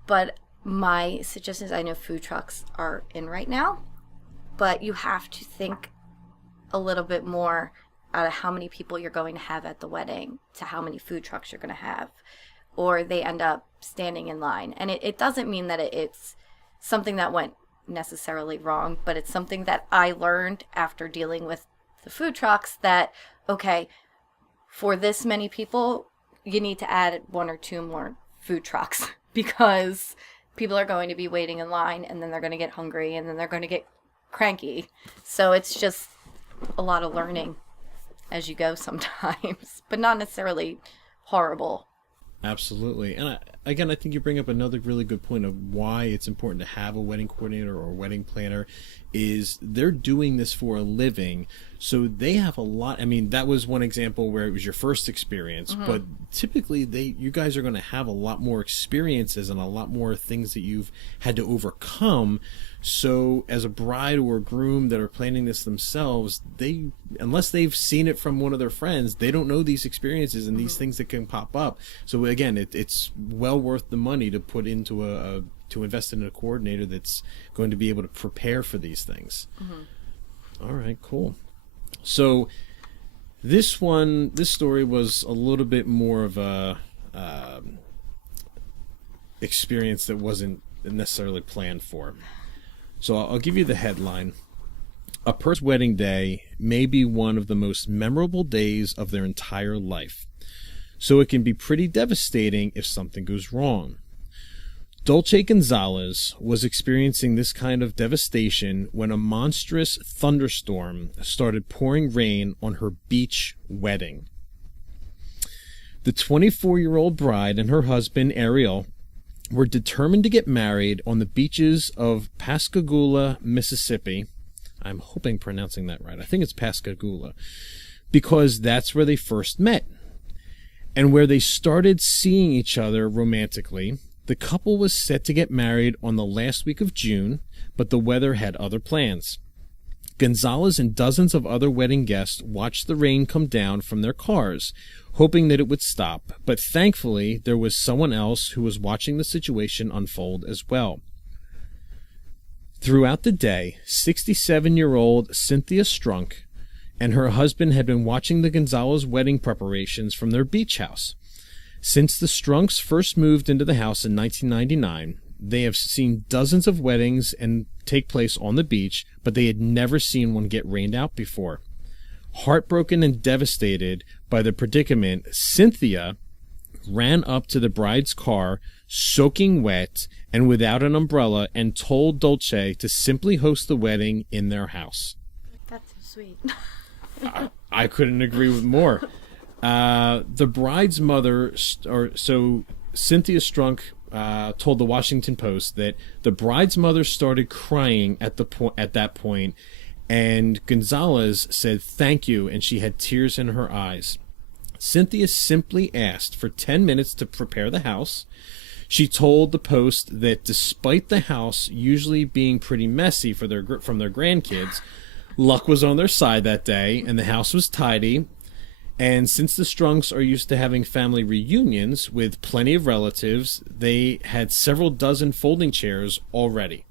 but my suggestion is, I know food trucks are in right now, but you have to think a little bit more out of how many people you're going to have at the wedding to how many food trucks you're going to have, or they end up standing in line. And it doesn't mean that it's something that went necessarily wrong, but it's something that I learned after dealing with the food trucks that, okay, for this many people, you need to add one or two more food trucks because people are going to be waiting in line, and then they're going to get hungry, and then they're going to get cranky. So it's just a lot of learning as you go sometimes, but not necessarily horrible. Absolutely. And I think you bring up another really good point of why it's important to have a wedding coordinator or a wedding planner is they're doing this for a living. So they have a lot. I mean, that was one example where it was your first experience, but typically you guys are going to have a lot more experiences and a lot more things that you've had to overcome. So as a bride or a groom that are planning this themselves, unless they've seen it from one of their friends, they don't know these experiences and these things that can pop up. So again, it's well worth the money to put into to invest in a coordinator that's going to be able to prepare for these things. All right, cool. So this story was a little bit more of a experience that wasn't necessarily planned for. So I'll give you the headline. A person's wedding day may be one of the most memorable days of their entire life. So it can be pretty devastating if something goes wrong. Dolce Gonzalez was experiencing this kind of devastation when a monstrous thunderstorm started pouring rain on her beach wedding. The 24-year-old bride and her husband, Ariel, were determined to get married on the beaches of Pascagoula, Mississippi. I'm hoping pronouncing that right. I think it's Pascagoula, because that's where they first met and where they started seeing each other romantically. The couple was set to get married on the last week of June, but the weather had other plans. Gonzalez and dozens of other wedding guests watched the rain come down from their cars, hoping that it would stop, but thankfully there was someone else who was watching the situation unfold as well. Throughout the day, 67-year-old Cynthia Strunk and her husband had been watching the Gonzalez wedding preparations from their beach house. Since the Strunks first moved into the house in 1999, they have seen dozens of weddings and take place on the beach, but they had never seen one get rained out before. Heartbroken and devastated by the predicament, Cynthia ran up to the bride's car, soaking wet and without an umbrella, and told Dolce to simply host the wedding in their house. That's so sweet. I couldn't agree with more. The bride's mother, Cynthia Strunk, told the Washington Post that the bride's mother started crying at that point, and Gonzalez said thank you, and she had tears in her eyes. Cynthia simply asked for 10 minutes to prepare the house. She told the Post that despite the house usually being pretty messy from their grandkids, luck was on their side that day, and the house was tidy. And since the Strunks are used to having family reunions with plenty of relatives, they had several dozen folding chairs already.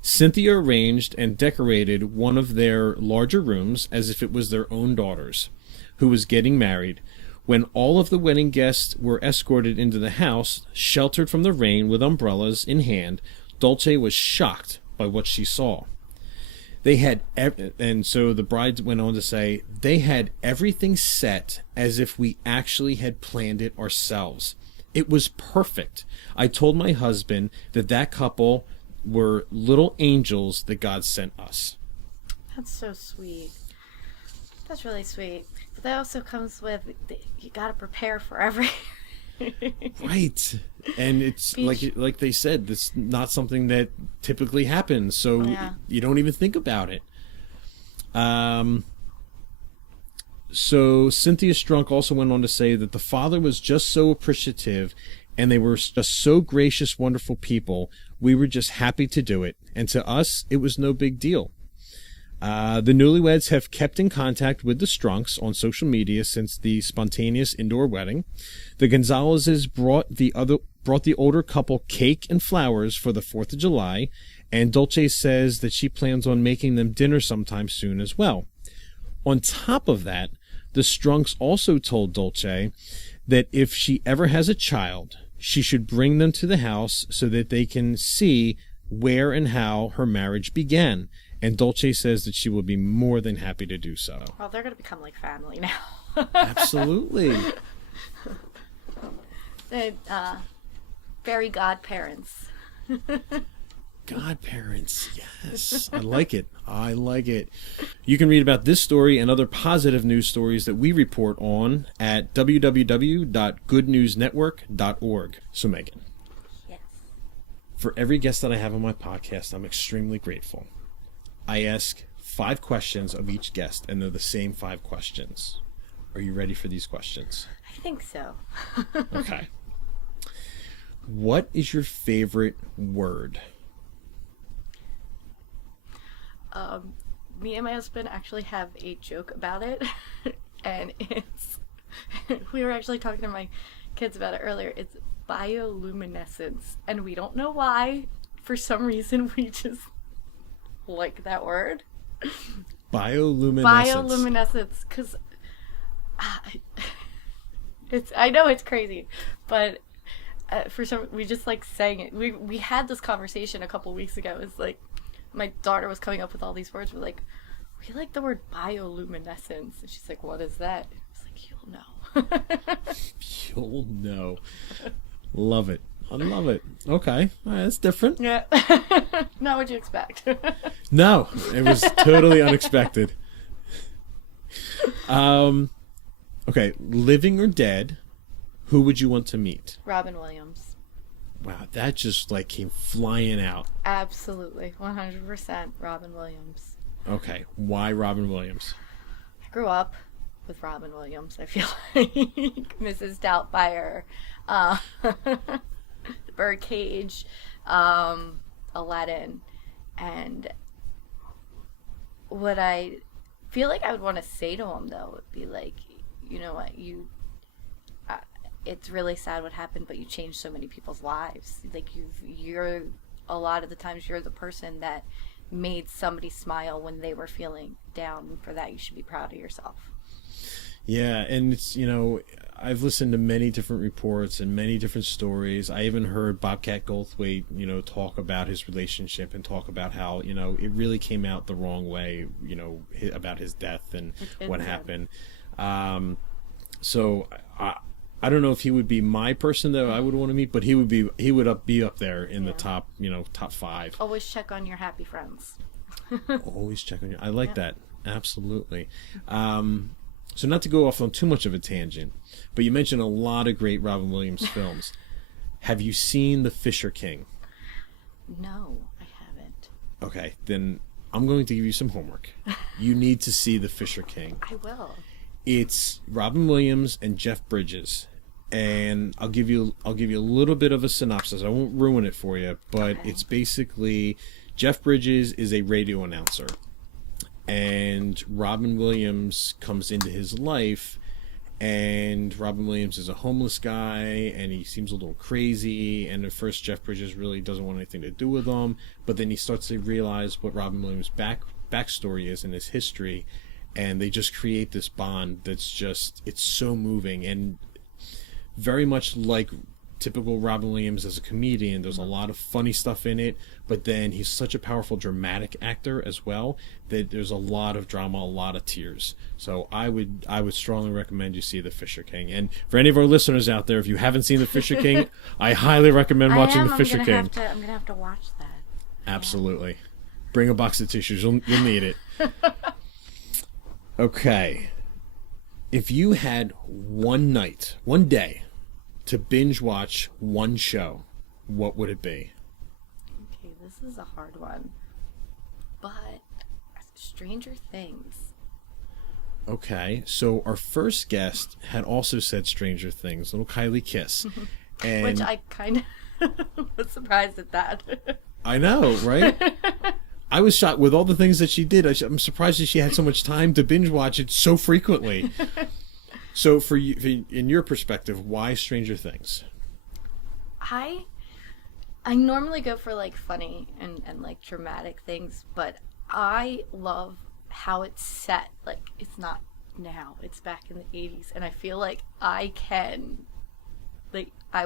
Cynthia arranged and decorated one of their larger rooms as if it was their own daughter's, who was getting married. When all of the wedding guests were escorted into the house, sheltered from the rain with umbrellas in hand, Dolce was shocked by what she saw. They had, and so the bride went on to say, they had everything set as if we actually had planned it ourselves. It was perfect. I told my husband that couple were little angels that God sent us. That's so sweet. That's really sweet. But that also comes with, you got to prepare for every... Right. And it's like they said, this not something that typically happens, so you don't even think about it. So Cynthia Strunk also went on to say that the father was just so appreciative, and they were just so gracious, wonderful people. We were just happy to do it, and to us it was no big deal. The newlyweds have kept in contact with the Strunks on social media since the spontaneous indoor wedding. The Gonzalezes brought the older couple cake and flowers for the 4th of July, and Dolce says that she plans on making them dinner sometime soon as well. On top of that, the Strunks also told Dolce that if she ever has a child, she should bring them to the house so that they can see where and how her marriage began. And Dolce says that she will be more than happy to do so. Well, they're going to become like family now. Absolutely. They're very godparents. Godparents, yes. I like it. I like it. You can read about this story and other positive news stories that we report on at www.goodnewsnetwork.org. So, Megan. Yes. For every guest that I have on my podcast, I'm extremely grateful. I ask 5 questions of each guest, and they're the same 5 questions. Are you ready for these questions? I think so. Okay. What is your favorite word? Me and my husband actually have a joke about it, and it's we were actually talking to my kids about it earlier. It's bioluminescence, and we don't know why. For some reason, we just like that word. Bioluminescence, because it's, I know it's crazy, but for some, we just like saying it. We had this conversation a couple weeks ago. It's like my daughter was coming up with all these words. We're like, we like the word bioluminescence, and she's like, what is that? It's like, you'll know. You'll know. Love it. I love it. Okay. All right, that's different. Yeah. Not what you expect. No, it was totally unexpected. Okay, living or dead, who would you want to meet? Robin Williams. Wow, that just like came flying out. Absolutely. 100% Robin Williams. Okay, why Robin Williams? I grew up with Robin Williams, I feel like. Mrs. Doubtfire. The Birdcage, Aladdin, and what I feel like I would want to say to him though would be like, you know what, it's really sad what happened, but you changed so many people's lives. Like you're a lot of the times you're the person that made somebody smile when they were feeling down. For that, you should be proud of yourself. Yeah, and it's, you know, I've listened to many different reports and many different stories. I even heard Bobcat Goldthwait, you know, talk about his relationship and talk about how, you know, it really came out the wrong way, you know, about his death and what happened. So I don't know if he would be my person that I would want to meet, but he would be up there in the top, you know, top 5. Always check on your happy friends. Always check on your. I like that. Absolutely. So not to go off on too much of a tangent, but you mentioned a lot of great Robin Williams films. Have you seen The Fisher King? No, I haven't. Okay, then I'm going to give you some homework. You need to see The Fisher King. I will. It's Robin Williams and Jeff Bridges, and I'll give you a little bit of a synopsis. I won't ruin it for you, but It's basically Jeff Bridges is a radio announcer. And Robin Williams comes into his life, and Robin Williams is a homeless guy, and he seems a little crazy, and at first Jeff Bridges really doesn't want anything to do with him, but then he starts to realize what Robin Williams' backstory is in his history, and they just create this bond that's just, it's so moving, and very much like typical Robin Williams as a comedian. There's a lot of funny stuff in it, but then he's such a powerful dramatic actor as well that there's a lot of drama, a lot of tears. So I would strongly recommend you see The Fisher King. And for any of our listeners out there, if you haven't seen The Fisher King, I highly recommend watching The Fisher King. I'm gonna have to watch that. Absolutely. Bring a box of tissues. You'll need it. Okay. If you had one day, to binge watch one show, what would it be? Okay, this is a hard one. But Stranger Things. Okay, so our first guest had also said Stranger Things, little Kylie Kiss. And which I kind of was surprised at that. I know, right? I was shocked with all the things that she did. I'm surprised that she had so much time to binge watch it so frequently. So for you, in your perspective, why Stranger Things? I normally go for like funny and like dramatic things, but I love how it's set. Like, it's not now, it's back in the 80s, and I feel like I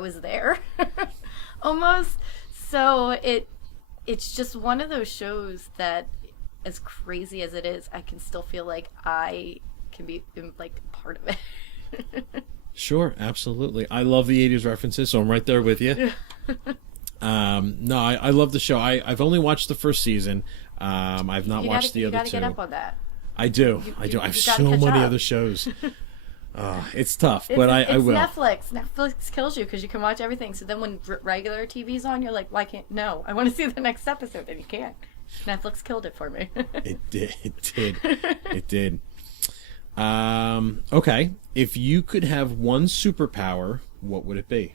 was there almost. So it's just one of those shows that, as crazy as it is, I can still feel like I can be like part of it. Sure, absolutely. I love the 80s references, so I'm right there with you. No, I love the show. I've only watched the first season. I've not watched the other two. You gotta get up on that. I do. I have so many other shows. It's tough, but I will. Netflix. Netflix kills you because you can watch everything. So then when regular TV's on, you're like, why can't... No, I want to see the next episode, and you can't. Netflix killed it for me. It did. Okay. If you could have one superpower, what would it be?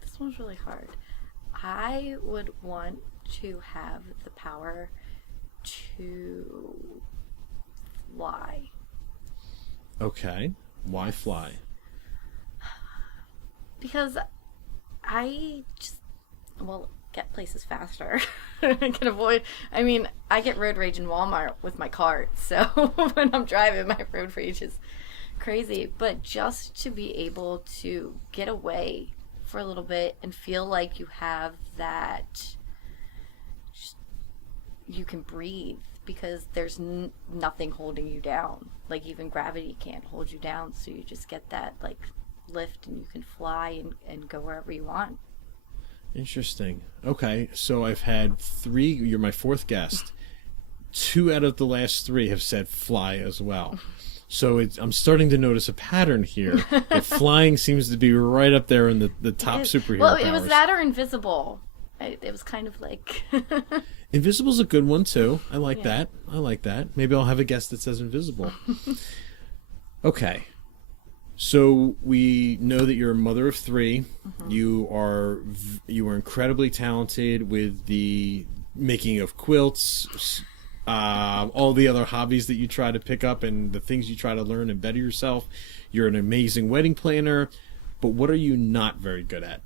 This one's really hard. I would want to have the power to fly. Okay. Why fly? Because I just, get places faster. I can avoid, I get road rage in Walmart with my cart, so when I'm driving, my road rage is crazy. But just to be able to get away for a little bit and feel like you have that, you can breathe, because there's nothing holding you down. Like, even gravity can't hold you down, so you just get that like lift and you can fly and go wherever you want. Interesting. Okay, so I've had 3. You're my 4th guest. 2 out of the last 3 have said fly as well. So I'm starting to notice a pattern here. That flying seems to be right up there in the top superhero powers. It was that or invisible. It was kind of like... Invisible's a good one, too. I like that. Maybe I'll have a guest that says invisible. Okay. So we know that you're a mother of 3. Mm-hmm. You are incredibly talented with the making of quilts, all the other hobbies that you try to pick up and the things you try to learn and better yourself. You're an amazing wedding planner, but what are you not very good at?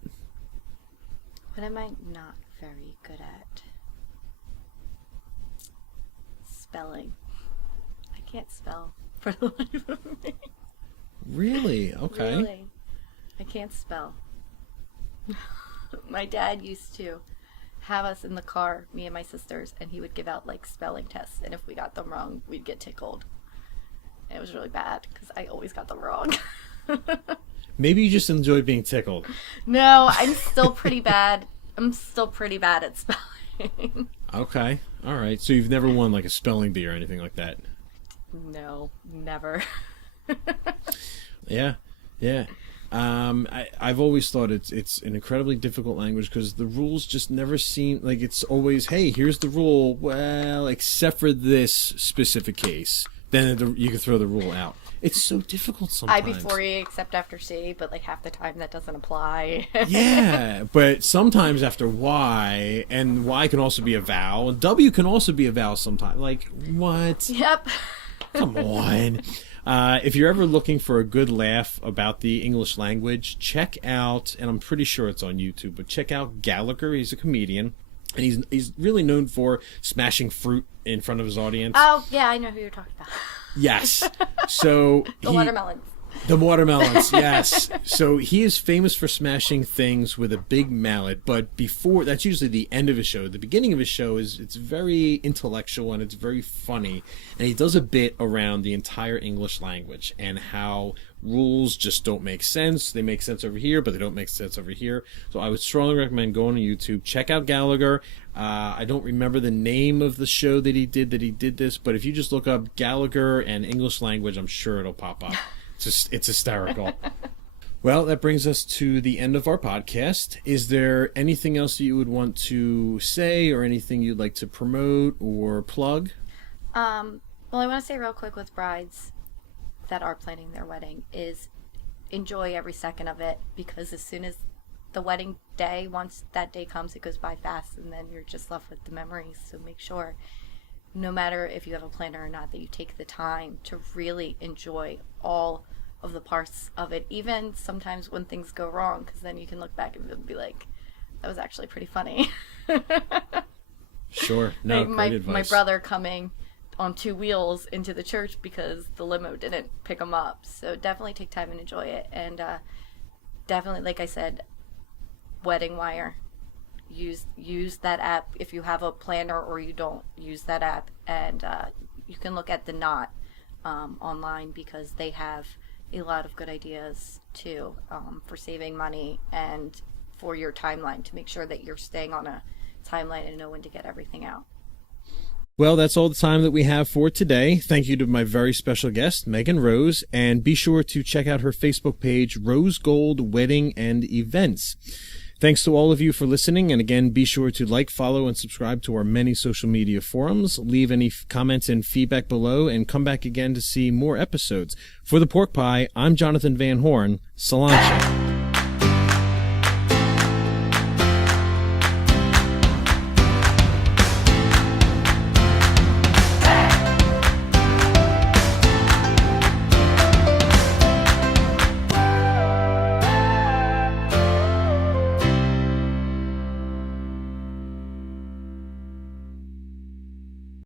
What am I not very good at? Spelling. I can't spell for the life of me. Really? Okay. Really. I can't spell. My dad used to have us in the car, me and my sisters, and he would give out like spelling tests, and if we got them wrong, we'd get tickled. And it was really bad because I always got them wrong. Maybe you just enjoy being tickled. No, I'm still pretty bad. I'm still pretty bad at spelling. Okay. All right. So you've never won like a spelling bee or anything like that? No, never. Yeah. I've always thought it's an incredibly difficult language because the rules just never seem like it's always, hey, here's the rule. Well, except for this specific case, then you can throw the rule out. It's so difficult sometimes. I before E except after C, but like half the time that doesn't apply. Yeah, but sometimes after Y, and Y can also be a vowel, and W can also be a vowel sometimes. Like, what? Yep. Come on. If you're ever looking for a good laugh about the English language, check out, and I'm pretty sure it's on YouTube, but check out Gallagher. He's a comedian. And he's really known for smashing fruit in front of his audience. Oh, yeah, I know who you're talking about. Yes. So The watermelons. The watermelons, yes. So he is famous for smashing things with a big mallet, but before, that's usually the end of his show. The beginning of his show it's very intellectual and it's very funny. And he does a bit around the entire English language and how rules just don't make sense. They make sense over here, but they don't make sense over here. So I would strongly recommend going to YouTube, check out Gallagher. I don't remember the name of the show that he did this, but if you just look up Gallagher and English language, I'm sure it'll pop up. It's hysterical. Well, that brings us to the end of our podcast. Is there anything else that you would want to say or anything you'd like to promote or plug? Well, I want to say real quick with brides that are planning their wedding is enjoy every second of it, because as soon as the wedding day, once that day comes, it goes by fast, and then you're just left with the memories. So make sure, no matter if you have a planner or not, that you take the time to really enjoy all of the parts of it, even sometimes when things go wrong, because then you can look back and be like, that was actually pretty funny. Sure. No, like great advice. My brother coming on 2 wheels into the church because the limo didn't pick him up. So definitely take time and enjoy it. And definitely, like I said, Wedding Wire. Use that app if you have a planner or you don't. Use that app, and you can look at the Knot online, because they have a lot of good ideas too, for saving money and for your timeline, to make sure that you're staying on a timeline and know when to get everything out. Well, that's all the time that we have for today. Thank you to my very special guest, Megan Rose, and be sure to check out her Facebook page, Rose Gold Wedding and Events. Thanks to all of you for listening, and again, be sure to like, follow, and subscribe to our many social media forums. Leave any comments and feedback below, and come back again to see more episodes. For the Pork Pie, I'm Jonathan Van Horn. Salancha.